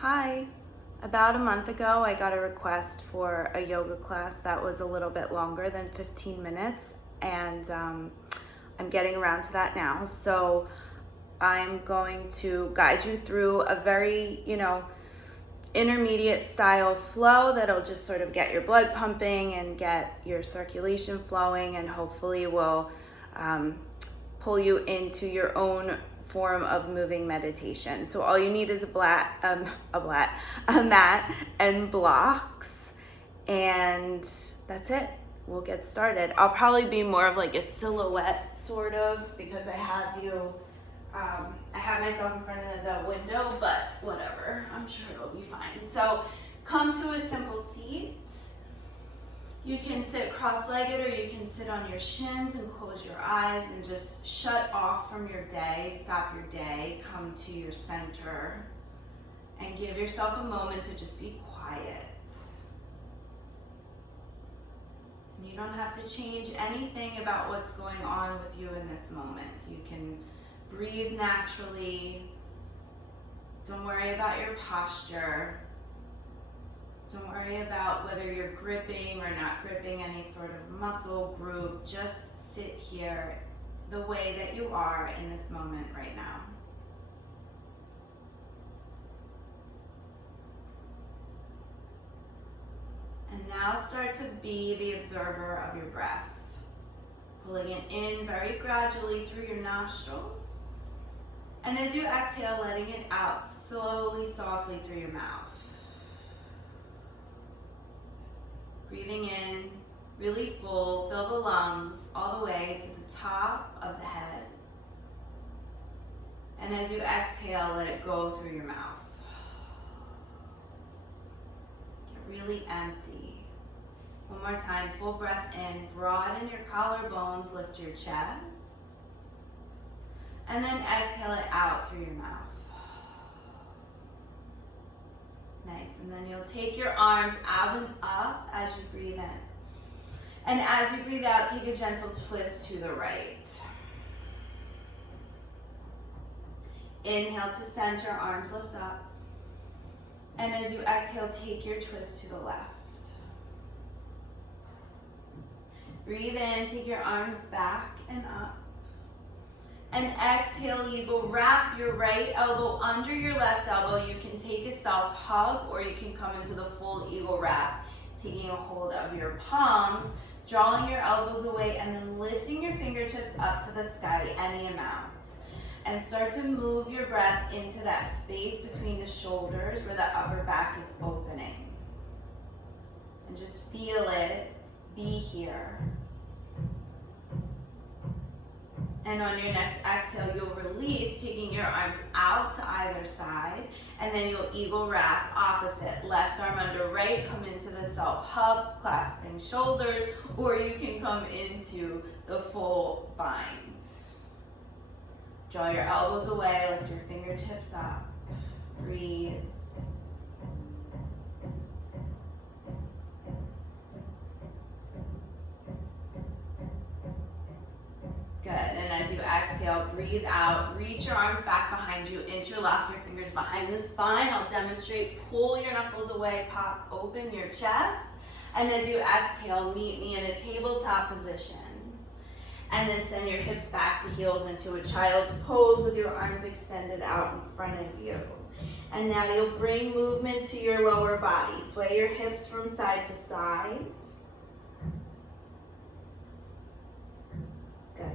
Hi. About a month ago, I got a request for a yoga class that was a little bit longer than 15 minutes, and I'm getting around to that now. So I'm going to guide you through a very, intermediate style flow that'll just sort of get your blood pumping and get your circulation flowing, and hopefully will pull you into your own form of moving meditation. So all you need is a mat and blocks, and that's it. We'll get started. I'll probably be more of like a silhouette sort of, because I have you I have myself in front of the window, but whatever, I'm sure it'll be fine. So come to a simple seat. You can sit cross-legged, or you can sit on your shins and close your eyes and just shut off from your day, stop your day, come to your center, and give yourself a moment to just be quiet. And you don't have to change anything about what's going on with you in this moment. You can breathe naturally. Don't worry about your posture. Don't worry about whether you're gripping or not gripping any sort of muscle group. Just sit here the way that you are in this moment right now. And now start to be the observer of your breath. Pulling it in very gradually through your nostrils. And as you exhale, letting it out slowly, softly through your mouth. Breathing in, really full, fill the lungs all the way to the top of the head. And as you exhale, let it go through your mouth. Get really empty. One more time, full breath in, broaden your collarbones, lift your chest. And then exhale it out through your mouth. Nice, and then you'll take your arms out and up as you breathe in. And as you breathe out, take a gentle twist to the right. Inhale to center, arms lift up. And as you exhale, take your twist to the left. Breathe in, take your arms back and up. And exhale, eagle, wrap your right elbow under your left elbow. You can take a self hug, or you can come into the full eagle wrap, taking a hold of your palms, drawing your elbows away, and then lifting your fingertips up to the sky, any amount. And start to move your breath into that space between the shoulders where the upper back is opening. And just feel it, be here. And on your next exhale, you'll release, taking your arms out to either side, and then you'll eagle wrap opposite. Left arm under right, come into the self hug, clasping shoulders, or you can come into the full bind. Draw your elbows away, lift your fingertips up, breathe. Good, and as you exhale, breathe out, reach your arms back behind you, interlock your fingers behind the spine. I'll demonstrate, pull your knuckles away, pop open your chest, and as you exhale, meet me in a tabletop position. And then send your hips back to heels into a child's pose with your arms extended out in front of you. And now you'll bring movement to your lower body. Sway your hips from side to side. Good.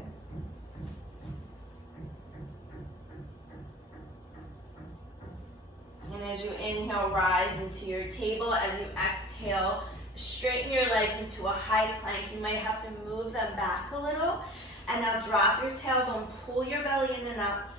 And as you inhale, rise into your table. As you exhale, straighten your legs into a high plank. You might have to move them back a little. And now drop your tailbone, pull your belly in and up,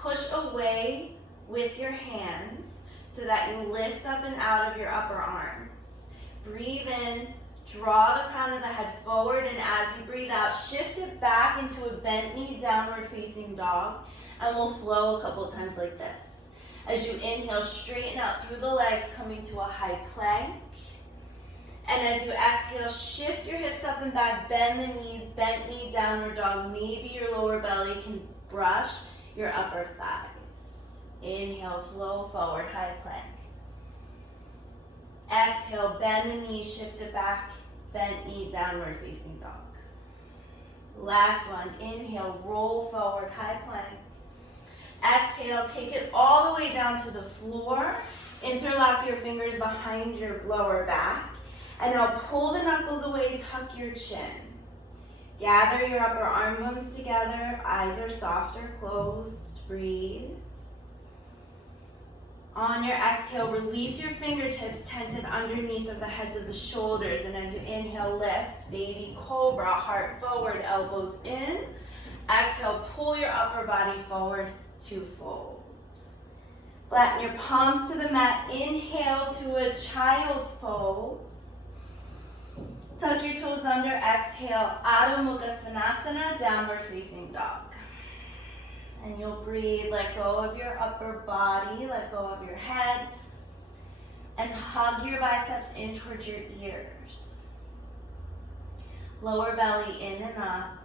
push away with your hands so that you lift up and out of your upper arms. Breathe in, draw the crown of the head forward, and as you breathe out, shift it back into a bent knee, downward facing dog, and we'll flow a couple times like this. As you inhale, straighten out through the legs, coming to a high plank. And as you exhale, shift your hips up and back, bend the knees, bent knee, downward dog. Maybe your lower belly can brush your upper thighs. Inhale, flow forward, high plank. Exhale, bend the knee, shift it back, bent knee, downward facing dog. Last one, inhale, roll forward, high plank. Exhale, take it all the way down to the floor. Interlock your fingers behind your lower back. And now pull the knuckles away, tuck your chin. Gather your upper arm bones together, eyes are soft or closed, breathe. On your exhale, release your fingertips tented underneath of the heads of the shoulders. And as you inhale, lift, baby cobra, heart forward, elbows in. Exhale, pull your upper body forward to fold. Flatten your palms to the mat. Inhale to a child's pose. Tuck your toes under. Exhale, Adho Mukha Svanasana, downward facing dog. And you'll breathe, let go of your upper body, let go of your head, and hug your biceps in towards your ears. Lower belly in and up.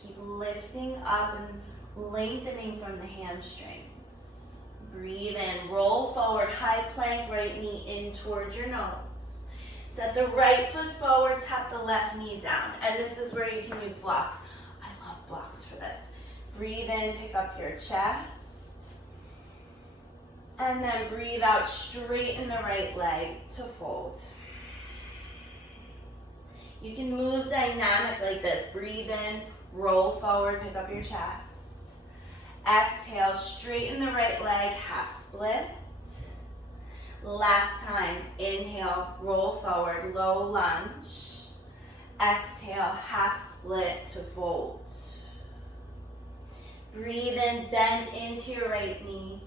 Keep lifting up and lengthening from the hamstrings. Breathe in, roll forward, high plank, right knee in towards your nose. Set the right foot forward, tap the left knee down. And this is where you can use blocks. I love blocks for this. Breathe in, pick up your chest. And then breathe out, straighten the right leg to fold. You can move dynamic like this. Breathe in, roll forward, pick up your chest. Exhale, straighten the right leg, half split. Last time, inhale, roll forward, low lunge. Exhale, half split to fold. Breathe in, bend into your right knee.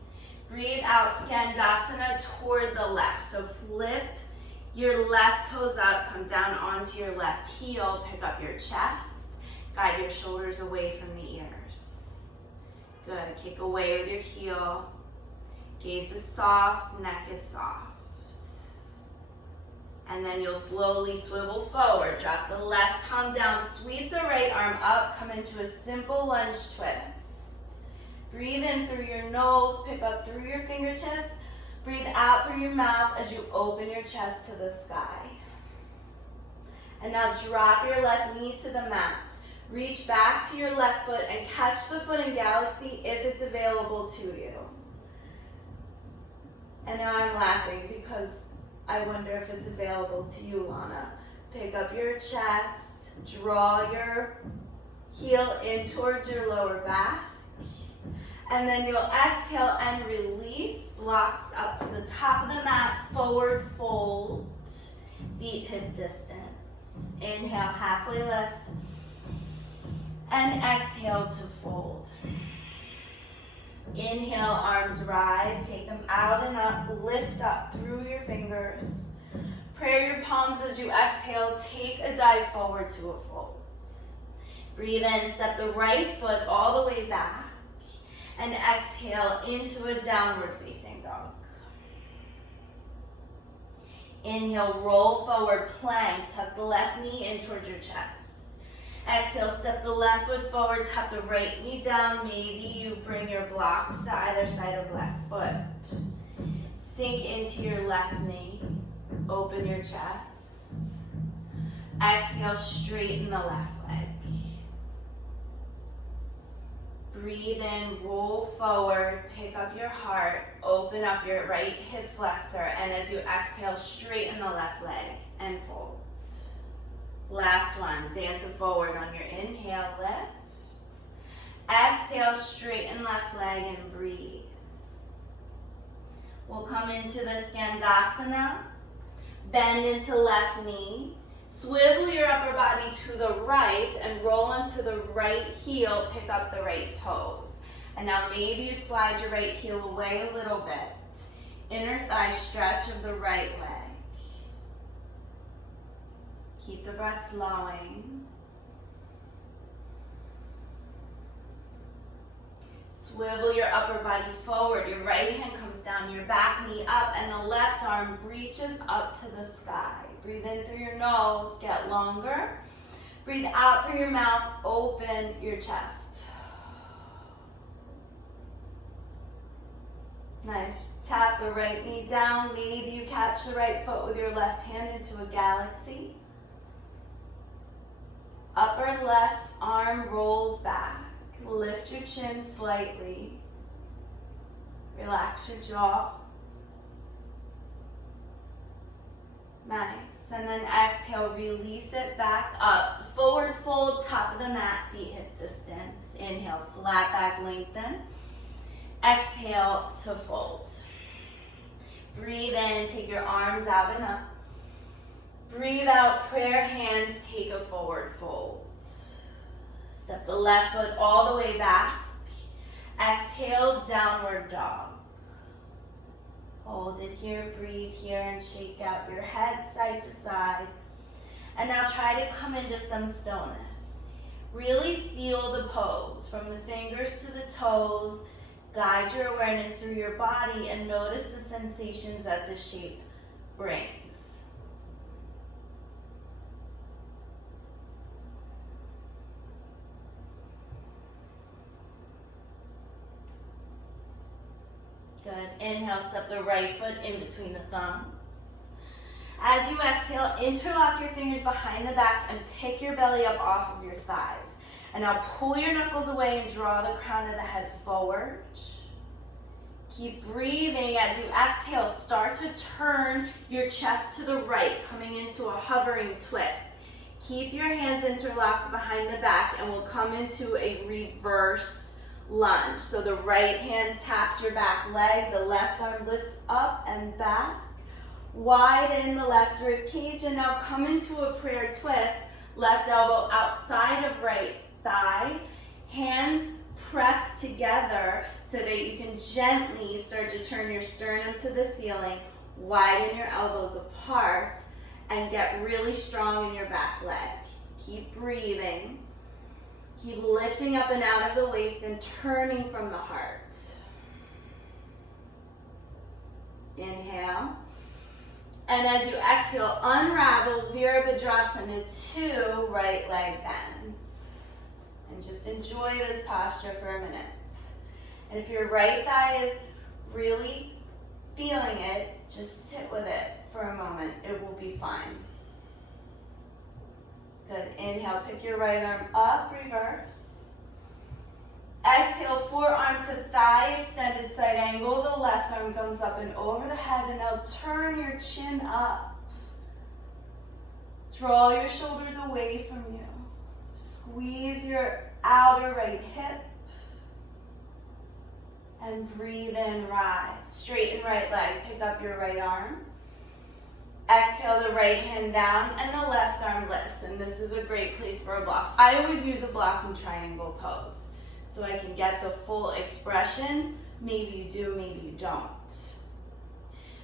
Breathe out, Skandasana toward the left. So flip your left toes up, come down onto your left heel, pick up your chest. Guide your shoulders away from the ears. Good, kick away with your heel. Gaze is soft, neck is soft. And then you'll slowly swivel forward. Drop the left palm down, sweep the right arm up, come into a simple lunge twist. Breathe in through your nose, pick up through your fingertips. Breathe out through your mouth as you open your chest to the sky. And now drop your left knee to the mat. Reach back to your left foot and catch the foot in galaxy if it's available to you. And now I'm laughing because I wonder if it's available to you, Lana. Pick up your chest, draw your heel in towards your lower back. And then you'll exhale and release, blocks up to the top of the mat, forward fold, feet hip distance. Inhale, halfway lift, and exhale to fold. Inhale, arms rise, take them out and up, lift up through your fingers. Pray your palms as you exhale, take a dive forward to a fold. Breathe in, step the right foot all the way back. And exhale into a downward facing dog. Inhale, roll forward, plank, tuck the left knee in towards your chest. Exhale, step the left foot forward, tuck the right knee down. Maybe you bring your blocks to either side of left foot. Sink into your left knee, open your chest. Exhale, straighten the left leg. Breathe in, roll forward, pick up your heart, open up your right hip flexor, and as you exhale, straighten the left leg and fold. Last one, dance it forward on your inhale, lift. Exhale, straighten left leg and breathe. We'll come into the Skandasana, bend into left knee. Swivel your upper body to the right and roll into the right heel, pick up the right toes. And now maybe you slide your right heel away a little bit. Inner thigh stretch of the right leg. Keep the breath flowing. Swivel your upper body forward. Your right hand comes down, your back knee up, and the left arm reaches up to the sky. Breathe in through your nose, get longer. Breathe out through your mouth, open your chest. Nice. Tap the right knee down. Maybe you catch the right foot with your left hand into a galaxy. Upper left arm rolls back. Lift your chin slightly. Relax your jaw. Nice. And then exhale, release it back up. Forward fold, top of the mat, feet hip distance. Inhale, flat back, lengthen. Exhale to fold. Breathe in, take your arms out and up. Breathe out, prayer hands, take a forward fold. Step the left foot all the way back. Exhale, downward dog. Hold it here, breathe here, and shake out your head side to side. And now try to come into some stillness. Really feel the pose, from the fingers to the toes. Guide your awareness through your body and notice the sensations that this shape brings. Good. Inhale, step the right foot in between the thumbs. As you exhale, interlock your fingers behind the back and pick your belly up off of your thighs. And now pull your knuckles away and draw the crown of the head forward. Keep breathing. As you exhale, start to turn your chest to the right, coming into a hovering twist. Keep your hands interlocked behind the back and we'll come into a reverse lunge. So the right hand taps your back leg, the left arm lifts up and back. Widen the left rib cage and now come into a prayer twist. Left elbow outside of right thigh. Hands press together so that you can gently start to turn your sternum to the ceiling. Widen your elbows apart and get really strong in your back leg. Keep breathing. Keep lifting up and out of the waist and turning from the heart. Inhale. And as you exhale, unravel Virabhadrasana 2 right leg bends. And just enjoy this posture for a minute. And if your right thigh is really feeling it, just sit with it for a moment. It will be fine. Good. Inhale, pick your right arm up, reverse. Exhale, forearm to thigh, extended side angle. The left arm comes up and over the head, and now turn your chin up. Draw your shoulders away from you. Squeeze your outer right hip. And breathe in, rise. Straighten right leg, pick up your right arm. Exhale the right hand down and the left arm lifts. And this is a great place for a block. I always use a block and triangle pose so I can get the full expression. Maybe you do, maybe you don't.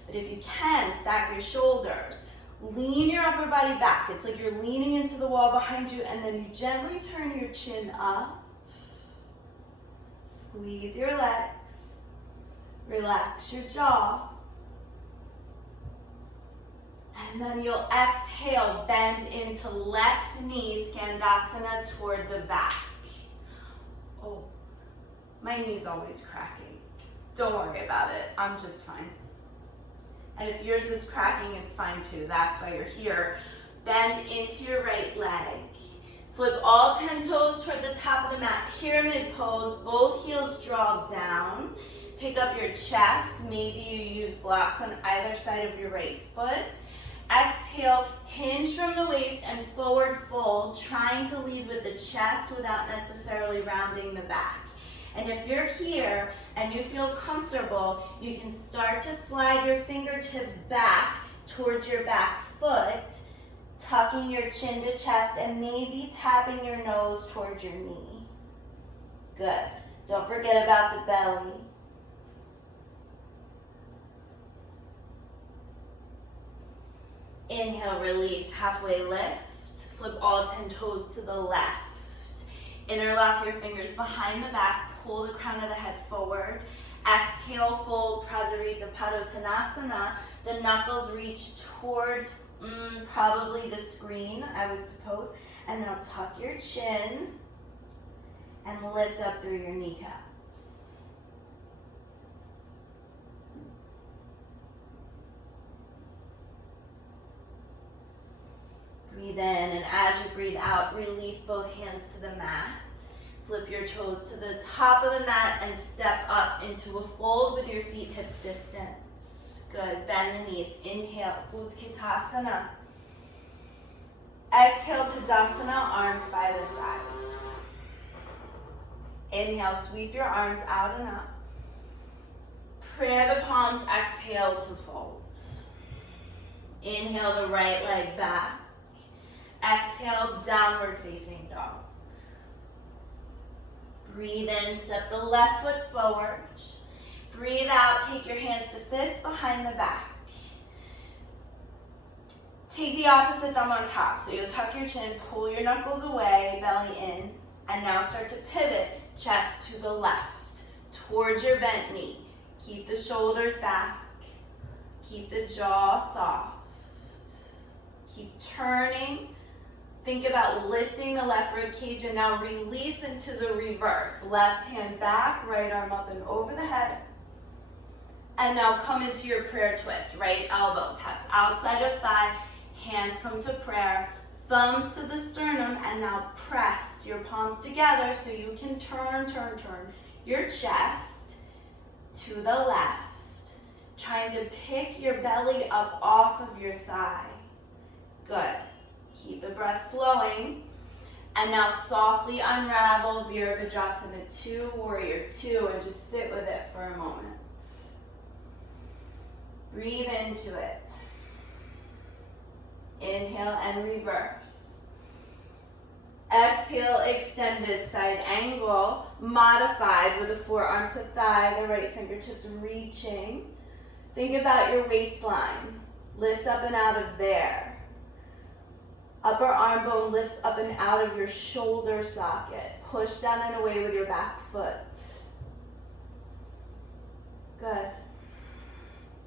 But if you can, stack your shoulders. Lean your upper body back. It's like you're leaning into the wall behind you, and then you gently turn your chin up. Squeeze your legs. Relax your jaw. And then you'll exhale, bend into left knee, Skandasana toward the back. Oh, my knee's always cracking. Don't worry about it, I'm just fine. And if yours is cracking, it's fine too. That's why you're here. Bend into your right leg. Flip all 10 toes toward the top of the mat. Pyramid pose, both heels draw down. Pick up your chest. Maybe you use blocks on either side of your right foot. Exhale, hinge from the waist and forward fold, trying to lead with the chest without necessarily rounding the back. And if you're here and you feel comfortable, you can start to slide your fingertips back towards your back foot, tucking your chin to chest and maybe tapping your nose towards your knee. Good. Don't forget about the belly. Inhale, release, halfway lift. Flip all 10 toes to the left. Interlock your fingers behind the back. Pull the crown of the head forward. Exhale, fold, Prasarita Padottanasana. The knuckles reach toward probably the screen, I would suppose. And now tuck your chin and lift up through your kneecaps. Breathe in, and as you breathe out, release both hands to the mat. Flip your toes to the top of the mat and step up into a fold with your feet hip distance. Good. Bend the knees. Inhale, Utkatasana. Exhale, Tadasana, arms by the sides. Inhale, sweep your arms out and up. Prayer the palms, exhale to fold. Inhale the right leg back. Exhale, downward facing dog. Breathe in, step the left foot forward. Breathe out, take your hands to fists behind the back. Take the opposite thumb on top. So you'll tuck your chin, pull your knuckles away, belly in, and now start to pivot, chest to the left, towards your bent knee. Keep the shoulders back. Keep the jaw soft. Keep turning. Think about lifting the left rib cage and now release into the reverse. Left hand back, right arm up and over the head. And now come into your prayer twist. Right elbow taps outside of thigh, hands come to prayer, thumbs to the sternum, and now press your palms together so you can turn your chest to the left, trying to pick your belly up off of your thigh. Good. Keep the breath flowing. And now softly unravel Virabhadrasana 2, Warrior 2, and just sit with it for a moment. Breathe into it. Inhale and reverse. Exhale, extended side angle, modified with the forearm to thigh, the right fingertips reaching. Think about your waistline. Lift up and out of there. Upper arm bone lifts up and out of your shoulder socket. Push down and away with your back foot. Good.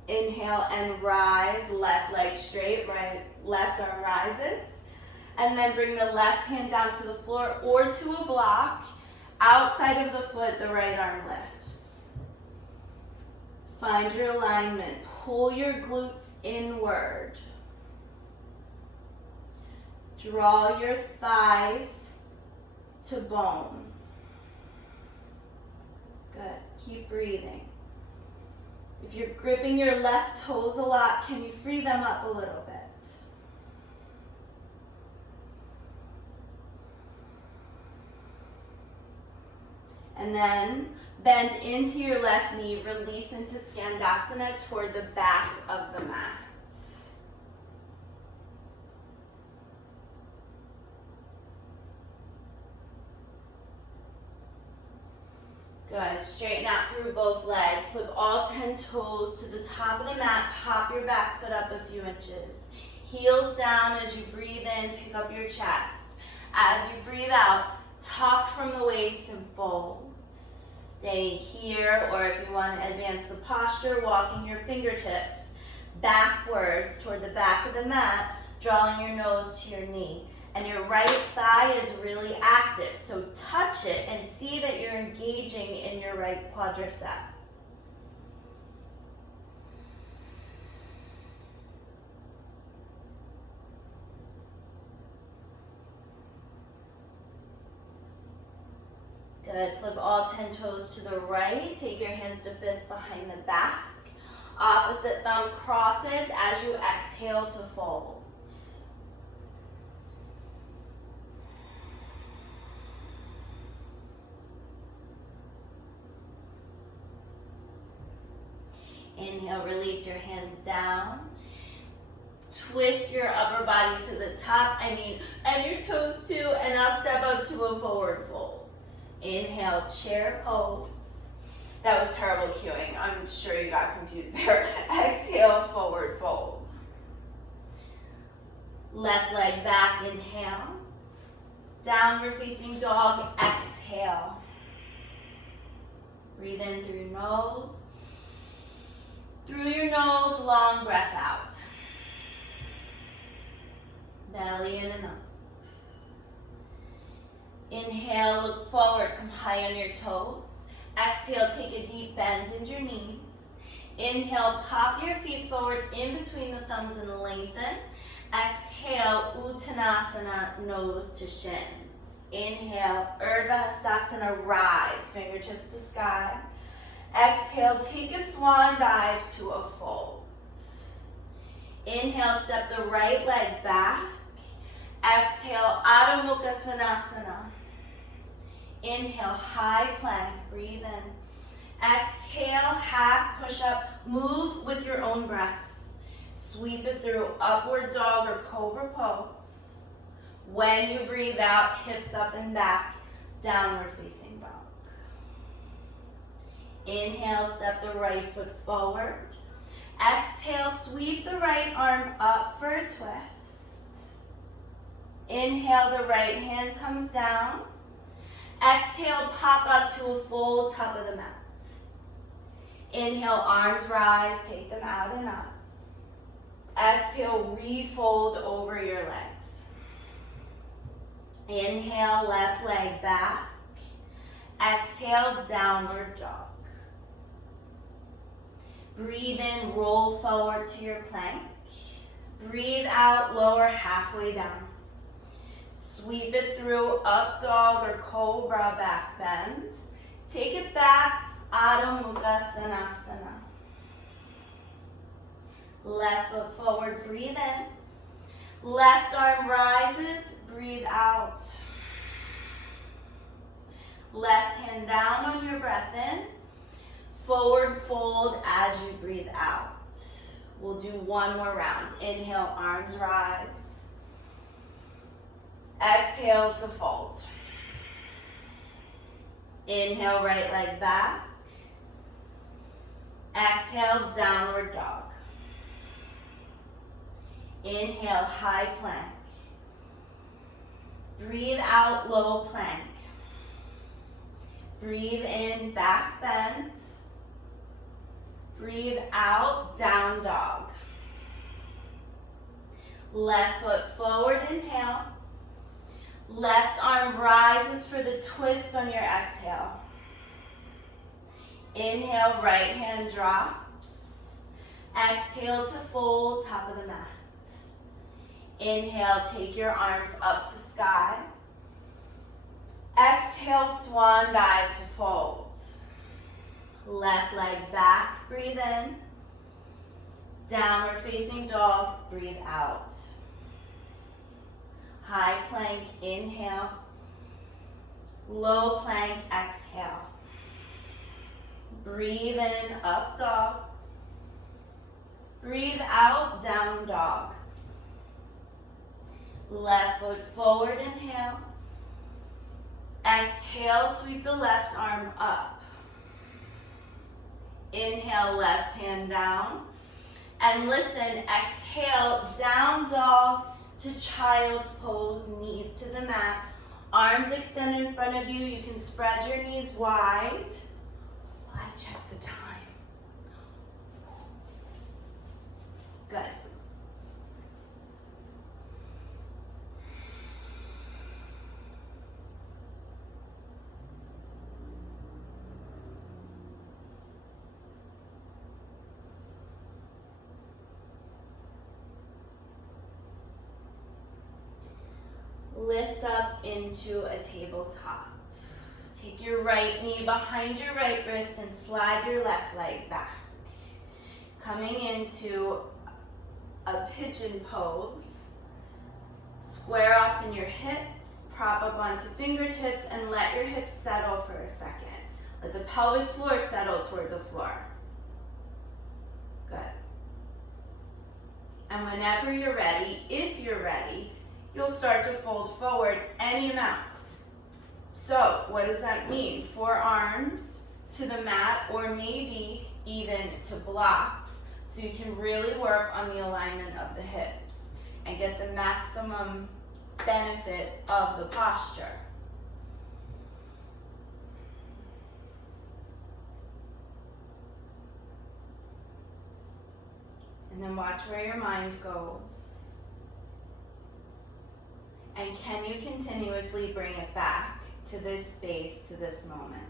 Inhale and rise, left leg straight, right, left arm rises. And then bring the left hand down to the floor or to a block. Outside of the foot, the right arm lifts. Find your alignment. Pull your glutes inward. Draw your thighs to bone. Good. Keep breathing. If you're gripping your left toes a lot, can you free them up a little bit? And then bend into your left knee, release into Skandasana toward the back of the mat. Good. Straighten out through both legs. Flip all 10 toes to the top of the mat. Pop your back foot up a few inches. Heels down as you breathe in. Pick up your chest. As you breathe out, tuck from the waist and fold. Stay here, or if you want to advance the posture, walking your fingertips backwards toward the back of the mat, drawing your nose to your knee. And your right thigh is really active, so touch it and see that you're engaging in your right quadricep. Good. Flip all 10 toes to the right. Take your hands to fists behind the back. Opposite thumb crosses as you exhale to fold. Inhale, release your hands down. Twist your upper body to the top, and your toes too, and now step up to a forward fold. Inhale, chair pose. That was terrible cueing. I'm sure you got confused there. Exhale, forward fold. Left leg back, inhale. Downward facing dog, exhale. Breathe in through your nose. Through your nose, long breath out. Belly in and up. Inhale, look forward, come high on your toes. Exhale, take a deep bend in your knees. Inhale, pop your feet forward in between the thumbs and lengthen. Exhale, Uttanasana, nose to shins. Inhale, Urdhva Hastasana, rise, fingertips to sky. Exhale, take a swan dive to a fold. Inhale, step the right leg back. Exhale, Adho Mukha Svanasana. Inhale, high plank, breathe in. Exhale, half push-up, move with your own breath. Sweep it through upward dog or cobra pose. When you breathe out, hips up and back, downward facing dog. Inhale, step the right foot forward. Exhale, sweep the right arm up for a twist. Inhale, the right hand comes down. Exhale, pop up to a full top of the mat. Inhale, arms rise, take them out and up. Exhale, refold over your legs. Inhale, left leg back. Exhale, downward dog. Breathe in, roll forward to your plank. Breathe out, lower halfway down. Sweep it through, up dog or cobra, back bend. Take it back, Adho Mukha Svanasana. Left foot forward, breathe in. Left arm rises, breathe out. Left hand down on your breath in. Forward fold as you breathe out. We'll do one more round. Inhale, arms rise. Exhale to fold. Inhale, right leg back. Exhale, downward dog. Inhale, high plank. Breathe out, low plank. Breathe in, back bend. Breathe out, down dog. Left foot forward, inhale. Left arm rises for the twist on your exhale. Inhale, right hand drops. Exhale to fold, top of the mat. Inhale, take your arms up to sky. Exhale, swan dive to fold. Left leg back, breathe in. Downward facing dog, breathe out. High plank, inhale. Low plank, exhale. Breathe in, up dog. Breathe out, down dog. Left foot forward, inhale. Exhale, sweep the left arm up. Inhale, left hand down. And listen, exhale, down dog to child's pose, knees to the mat. Arms extend in front of you. You can spread your knees wide. I check the time. Good. Lift up into a tabletop. Take your right knee behind your right wrist and slide your left leg back. Coming into a pigeon pose. Square off in your hips, prop up onto fingertips, and let your hips settle for a second. Let the pelvic floor settle toward the floor. Good. And whenever you're ready, if you're ready, you'll start to fold forward any amount. So what does that mean? Forearms to the mat, or maybe even to blocks, so you can really work on the alignment of the hips and get the maximum benefit of the posture. And then watch where your mind goes. And can you continuously bring it back to this space, to this moment?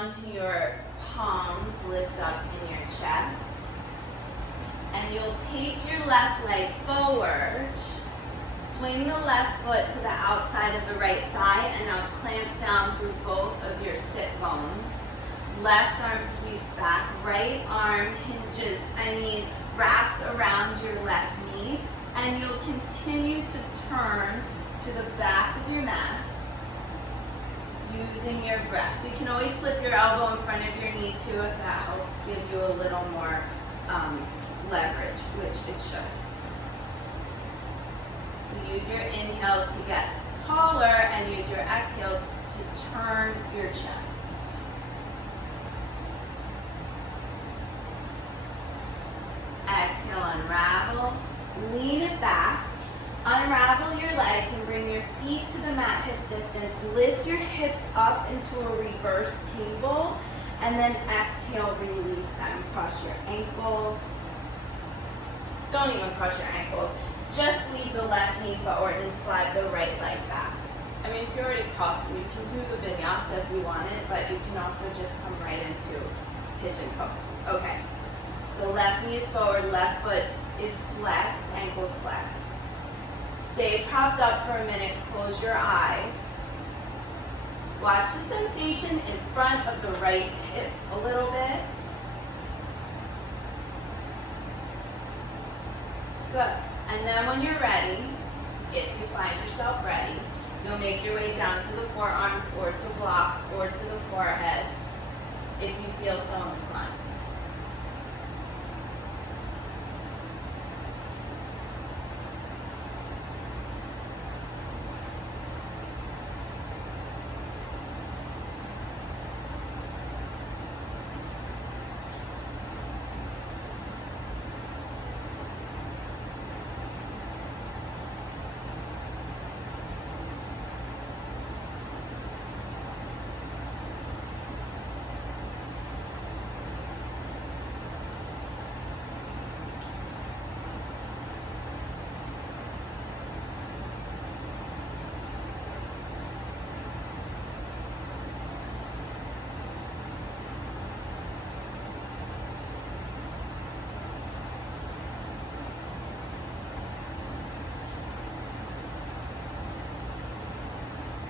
onto your palms, lift up in your chest. And you'll take your left leg forward, swing the left foot to the outside of the right thigh, and now clamp down through both of your sit bones. Left arm sweeps back, right arm hinges, wraps around your left knee, and you'll continue to turn to the back of your mat using your breath. You can always slip your elbow in front of your knee too if that helps give you a little more leverage, which it should. You use your inhales to get taller and use your exhales to turn your chest. Exhale, unravel, lean it back, unravel your legs and bring your feet to the mat hip distance. Lift your hips up into a reverse table and then exhale, release them. Cross your ankles. Don't even cross your ankles. Just leave the left knee forward and slide the right leg back. If you're already crossed, you can do the vinyasa if you want it, but you can also just come right into pigeon pose. Okay. So left knee is forward, left foot is flexed, ankles flexed. Stay propped up for a minute, close your eyes. Watch the sensation in front of the right hip a little bit. Good. And then when you're ready, if you find yourself ready, you'll make your way down to the forearms or to blocks or to the forehead if you feel so inclined.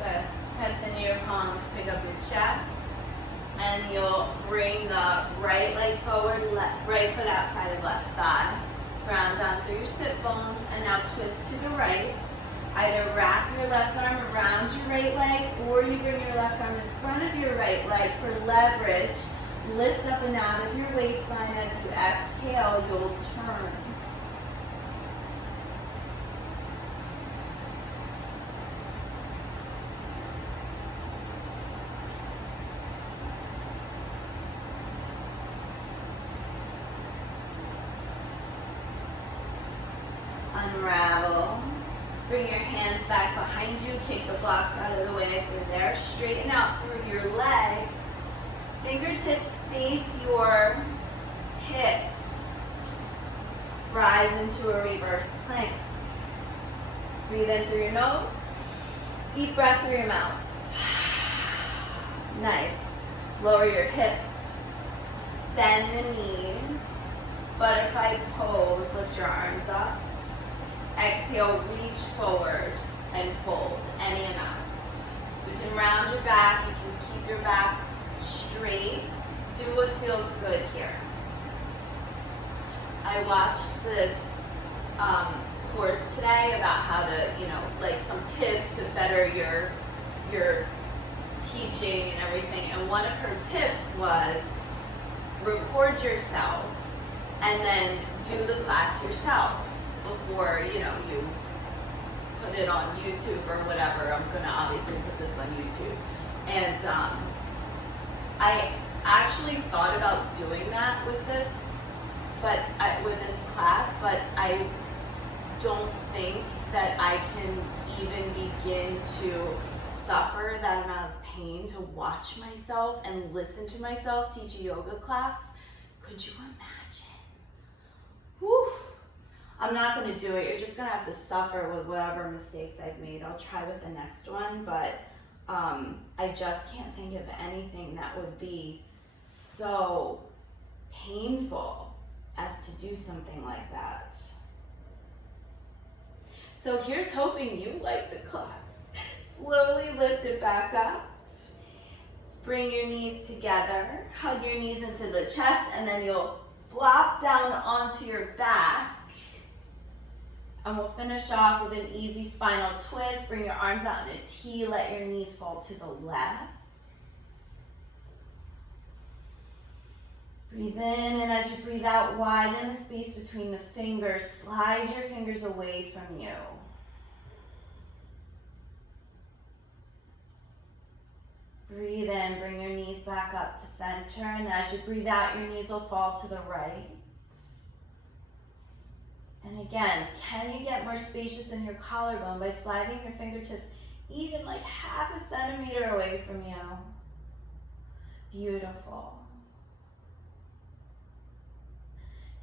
Good. Press into your palms, pick up your chest, and you'll bring the right leg forward, right foot outside of left thigh. Ground down through your sit bones, and now twist to the right. Either wrap your left arm around your right leg, or you bring your left arm in front of your right leg for leverage. Lift up and out of your waistline. As you exhale, you'll turn. Unravel. Bring your hands back behind you. Kick the blocks out of the way if you're there. Straighten out through your legs. Fingertips face your hips. Rise into a reverse plank. Breathe in through your nose. Deep breath through your mouth. Nice. Lower your hips. Bend the knees. Butterfly pose. Lift your arms up. Exhale, reach forward and fold any amount. You can round your back, you can keep your back straight. Do what feels good here. I watched this course today about how to, some tips to better your teaching and everything. And one of her tips was record yourself and then do the class yourself. Before you put it on YouTube or whatever. I'm gonna obviously put this on YouTube. And I actually thought about doing that with this class, but I don't think that I can even begin to suffer that amount of pain to watch myself and listen to myself teach a yoga class. Could you imagine? Whew. I'm not going to do it. You're just going to have to suffer with whatever mistakes I've made. I'll try with the next one, but I just can't think of anything that would be so painful as to do something like that. So here's hoping you like the class. Slowly lift it back up. Bring your knees together. Hug your knees into the chest, and then you'll flop down onto your back. And we'll finish off with an easy spinal twist. Bring your arms out in a T. Let your knees fall to the left. Breathe in, and as you breathe out, widen the space between the fingers. Slide your fingers away from you. Breathe in, bring your knees back up to center, and as you breathe out, your knees will fall to the right. And again, can you get more spacious in your collarbone by sliding your fingertips even like half a centimeter away from you? Beautiful.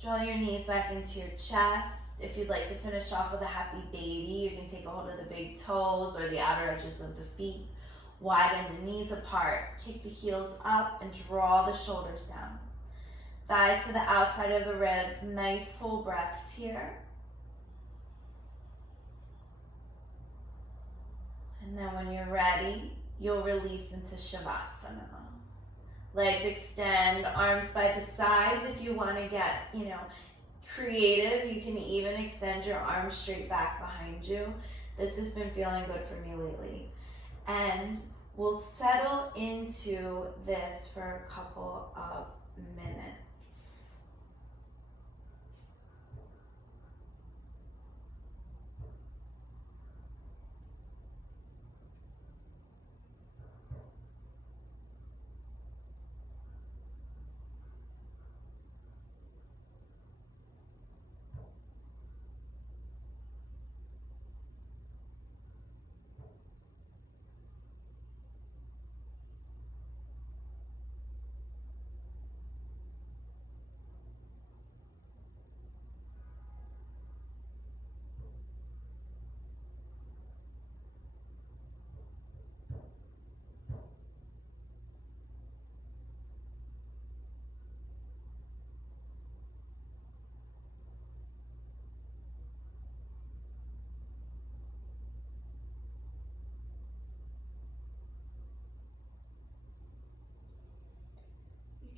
Draw your knees back into your chest. If you'd like to finish off with a happy baby, you can take a hold of the big toes or the outer edges of the feet. Widen the knees apart. Kick the heels up and draw the shoulders down. Thighs to the outside of the ribs. Nice full breaths here. And then when you're ready, you'll release into Shavasana. Legs extend, arms by the sides. If you want to get, creative, you can even extend your arms straight back behind you. This has been feeling good for me lately. And we'll settle into this for a couple of minutes.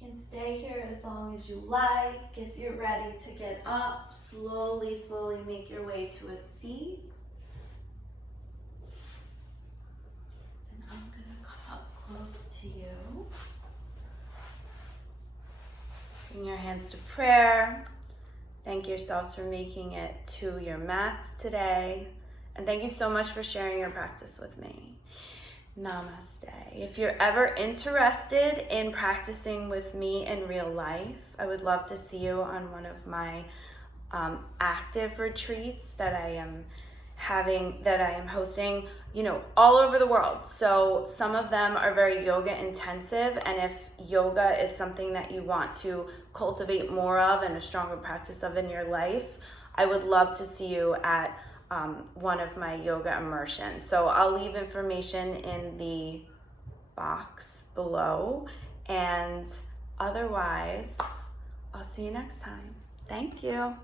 You can stay here as long as you like. If you're ready to get up, slowly make your way to a seat. And I'm gonna come up close to you. Bring your hands to prayer. Thank yourselves for making it to your mats today. And thank you so much for sharing your practice with me. Namaste. If you're ever interested in practicing with me in real life, I would love to see you on one of my active retreats that I am hosting, all over the world. So some of them are very yoga intensive, and if yoga is something that you want to cultivate more of and a stronger practice of in your life, I would love to see you at one of my Yoga Immersions. So I'll leave information in the box below, and otherwise, I'll see you next time. Thank you.